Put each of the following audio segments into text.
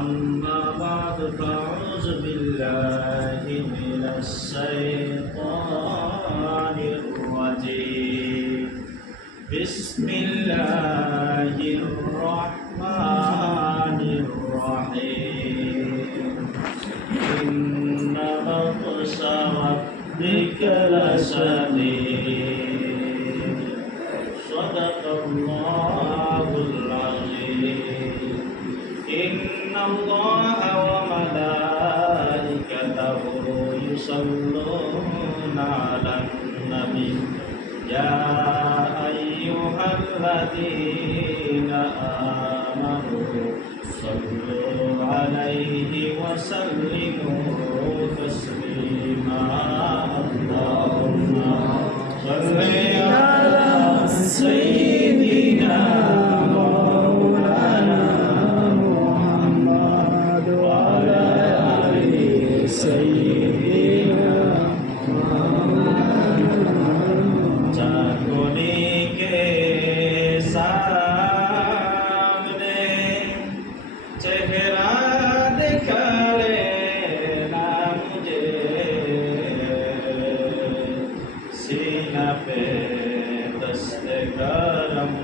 أما بعد فأعوذ بالله من الشيطان الرجيم بسم الله الرحمن الرحيم إن بطش ربك لشديد صدق الله العظيم إن الله وملائكته يصلون على النبي يا أيها الذين آمنوا صلوا عليه وسلموا تسليما اللهم صل على سيدنا مولانا محمد وعلى آل سيدنا चांदनी के सामने चेहरा दिखा लेना मुझे सीना पे दस्तगरम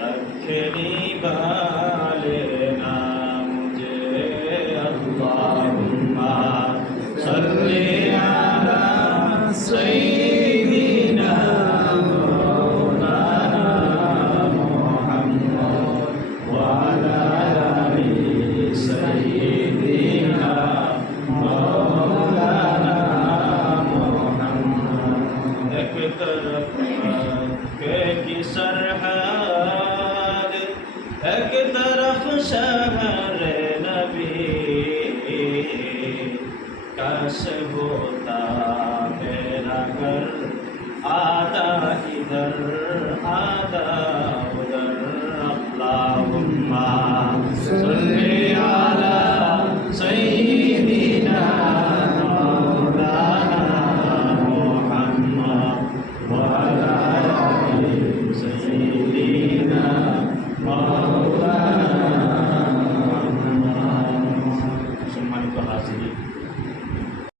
रखनी लेना मुझे अल्लाहुम्मा सल्ली अला सय्यिदिना मौलाना मुहम्मद व अला आलि सय्यिदिना मौलाना मुहम्मद एक तरफ मक्के की सरहद एक तरफ शहर नबी काश होता मेरा घर आधा इधर आधा उधर अल्लाहुम्मा